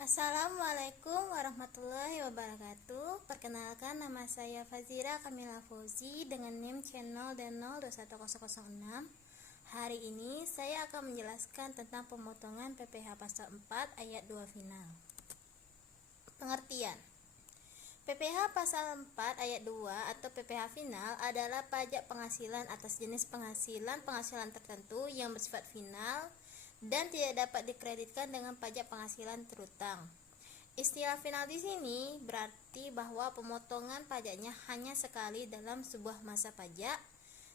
Assalamualaikum warahmatullahi wabarakatuh. Perkenalkan, nama saya Fazira Kamila Fauzi dengan NIM channel D021006. Hari ini saya akan menjelaskan tentang pemotongan PPh pasal 4 ayat 2 final. Pengertian: PPh pasal 4 ayat 2 atau PPh final adalah pajak penghasilan atas jenis penghasilan tertentu yang bersifat final dan tidak dapat dikreditkan dengan pajak penghasilan terutang. Istilah final di sini berarti bahwa pemotongan pajaknya hanya sekali dalam sebuah masa pajak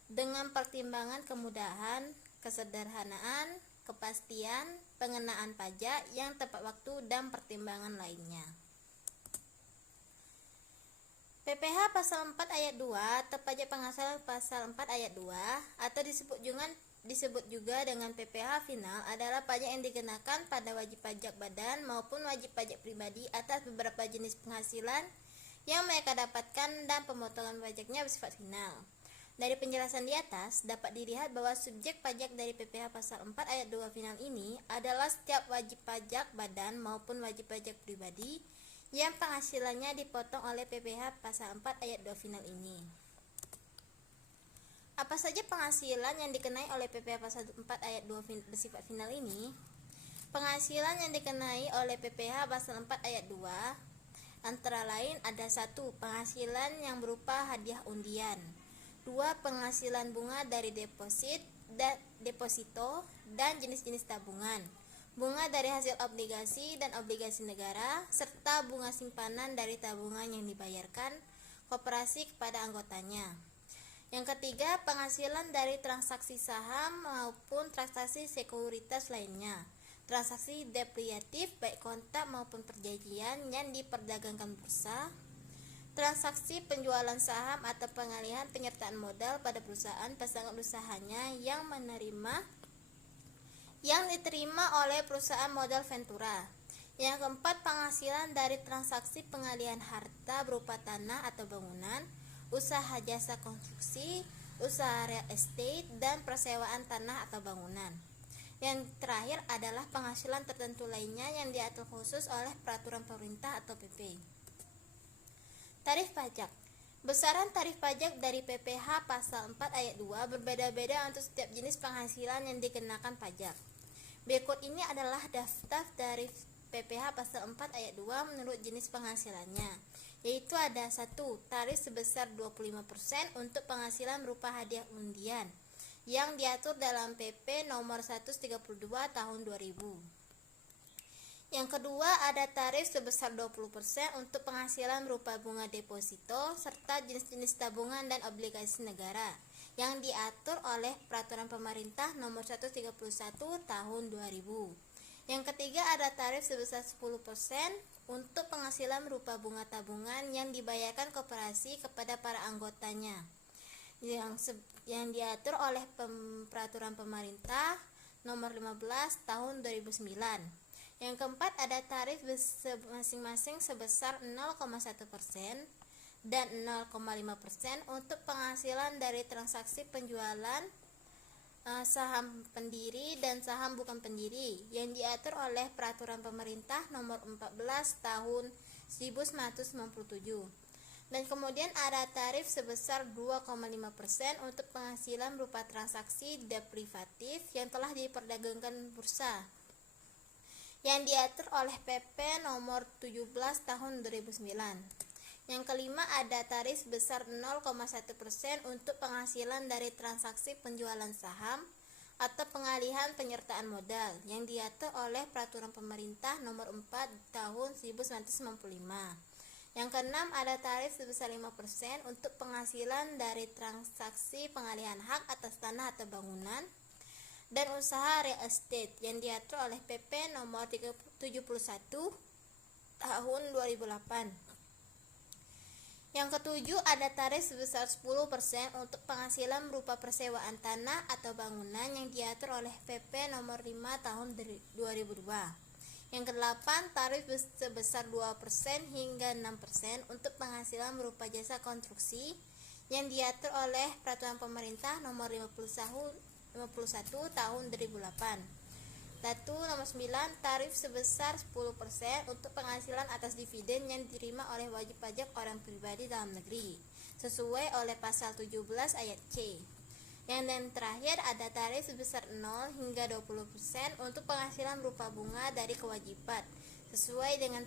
dengan pertimbangan kemudahan, kesederhanaan, kepastian, pengenaan pajak yang tepat waktu dan pertimbangan lainnya. PPh pasal 4 ayat 2 atau pajak penghasilan pasal 4 ayat 2 atau disebut juga dengan PPh final adalah pajak yang dikenakan pada wajib pajak badan maupun wajib pajak pribadi atas beberapa jenis penghasilan yang mereka dapatkan dan pemotongan pajaknya bersifat final. Dari penjelasan di atas dapat dilihat bahwa subjek pajak dari PPh pasal 4 ayat 2 final ini adalah setiap wajib pajak badan maupun wajib pajak pribadi yang penghasilannya dipotong oleh PPh pasal 4 ayat 2 final ini. Apa saja penghasilan yang dikenai oleh PPh pasal 4 ayat 2 bersifat final ini? Penghasilan yang dikenai oleh PPh pasal 4 ayat 2 antara lain ada: 1. Penghasilan yang berupa hadiah undian. 2. Penghasilan bunga dari deposito dan jenis-jenis tabungan, bunga dari hasil obligasi dan obligasi negara, serta bunga simpanan dari tabungan yang dibayarkan koperasi kepada anggotanya. Yang ketiga, penghasilan dari transaksi saham maupun transaksi sekuritas lainnya, transaksi derivatif baik kontrak maupun perjanjian yang diperdagangkan bursa, transaksi penjualan saham atau pengalihan penyertaan modal pada perusahaan pasangan usahanya yang diterima oleh perusahaan modal Ventura. Yang keempat, penghasilan dari transaksi pengalihan harta berupa tanah atau bangunan, usaha jasa konstruksi, usaha real estate, dan persewaan tanah atau bangunan. Yang terakhir adalah penghasilan tertentu lainnya yang diatur khusus oleh peraturan pemerintah atau PP. Tarif pajak. Besaran tarif pajak dari PPh pasal 4 ayat 2 berbeda-beda untuk setiap jenis penghasilan yang dikenakan pajak. Berikut ini adalah daftar tarif PPh pasal 4 ayat 2 menurut jenis penghasilannya, yaitu ada: 1. Tarif sebesar 25% untuk penghasilan berupa hadiah undian yang diatur dalam PP nomor 132 tahun 2000. Yang kedua, ada tarif sebesar 20% untuk penghasilan berupa bunga deposito serta jenis-jenis tabungan dan obligasi negara yang diatur oleh peraturan pemerintah nomor 131 tahun 2000. Yang ketiga, ada tarif sebesar 10% untuk penghasilan berupa bunga tabungan yang dibayarkan koperasi kepada para anggotanya yang diatur oleh peraturan pemerintah nomor 15 tahun 2009. Yang keempat, ada tarif masing-masing sebesar 0,1% dan 0,5% untuk penghasilan dari transaksi penjualan saham pendiri dan saham bukan pendiri yang diatur oleh peraturan pemerintah nomor 14 tahun 1997. Dan kemudian ada tarif sebesar 2,5% untuk penghasilan berupa transaksi derivatif yang telah diperdagangkan bursa yang diatur oleh PP nomor 17 tahun 2009. Yang kelima, ada tarif sebesar 0,1% untuk penghasilan dari transaksi penjualan saham atau pengalihan penyertaan modal yang diatur oleh peraturan pemerintah nomor 4 tahun 1995. Yang keenam, ada tarif sebesar 5% untuk penghasilan dari transaksi pengalihan hak atas tanah atau bangunan dan usaha real estate yang diatur oleh PP nomor 71 tahun 2008. Yang ketujuh, ada tarif sebesar 10% untuk penghasilan berupa persewaan tanah atau bangunan yang diatur oleh PP nomor 5 tahun 2002. Yang kedelapan, tarif sebesar 2% hingga 6% untuk penghasilan berupa jasa konstruksi yang diatur oleh peraturan pemerintah nomor 51 tahun 2008. Nomor 9, tarif sebesar 10% untuk penghasilan atas dividen yang diterima oleh wajib pajak orang pribadi dalam negeri, sesuai oleh pasal 17 ayat C. Yang terakhir ada tarif sebesar 0 hingga 20% untuk penghasilan berupa bunga dari kewajiban, sesuai dengan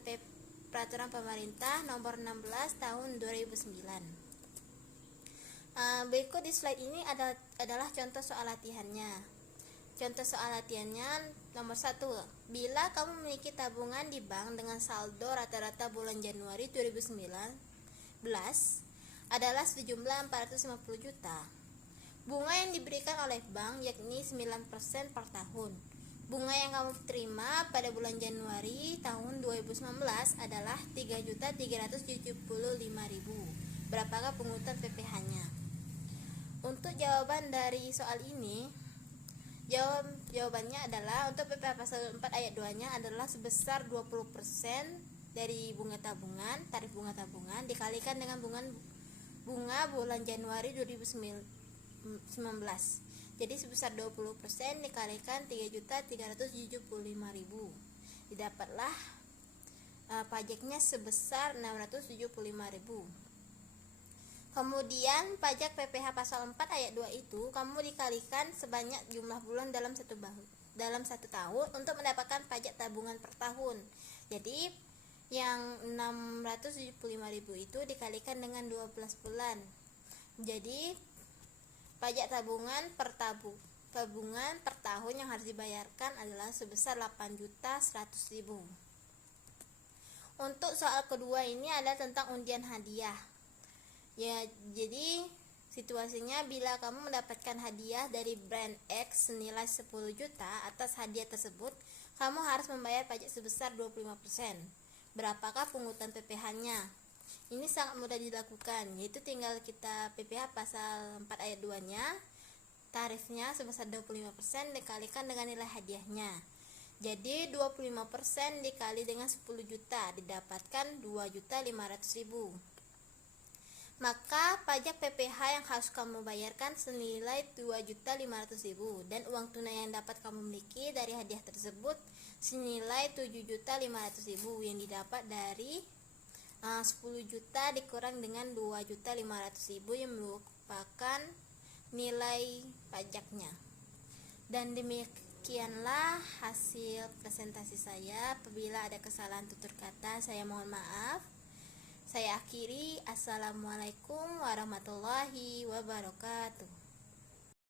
Peraturan Pemerintah Nomor 16 Tahun 2009. Berikut di slide ini adalah contoh soal latihannya. Contoh soal latihannya nomor 1. Bila kamu memiliki tabungan di bank dengan saldo rata-rata bulan Januari 2019 adalah sejumlah 450 juta. Bunga yang diberikan oleh bank yakni 9% per tahun. Bunga yang kamu terima pada bulan Januari tahun 2019 adalah 3.375.000. Berapakah pungutan PPh-nya? Untuk jawaban dari soal ini, jawabannya adalah untuk PPh pasal 4 ayat 2-nya adalah sebesar 20% dari bunga tabungan, tarif bunga tabungan dikalikan dengan bunga bulan Januari 2019. Jadi sebesar 20% dikalikan 3.375.000. Didapatlah pajaknya sebesar 675.000. Kemudian pajak PPh pasal 4 ayat 2 itu kamu dikalikan sebanyak jumlah bulan dalam satu tahun untuk mendapatkan pajak tabungan per tahun. Jadi yang 675.000 itu dikalikan dengan 12 bulan. Jadi pajak tabungan per tahun yang harus dibayarkan adalah sebesar 8.100.000. Untuk soal kedua ini ada tentang undian hadiah. Ya, jadi situasinya bila kamu mendapatkan hadiah dari brand X senilai 10 juta, atas hadiah tersebut kamu harus membayar pajak sebesar 25%. Berapakah pungutan PPh-nya? Ini sangat mudah dilakukan, yaitu tinggal kita PPh pasal 4 ayat 2-nya, tarifnya sebesar 25% dikalikan dengan nilai hadiahnya. Jadi 25% dikali dengan 10 juta didapatkan 2.500.000. Maka pajak PPh yang harus kamu bayarkan senilai 2.500.000 dan uang tunai yang dapat kamu miliki dari hadiah tersebut senilai 7.500.000 yang didapat dari 10 juta dikurang dengan 2.500.000 yang merupakan nilai pajaknya. Dan demikianlah hasil presentasi saya. Apabila ada kesalahan tutur kata, saya mohon maaf. Saya akhiri. Assalamualaikum warahmatullahi wabarakatuh.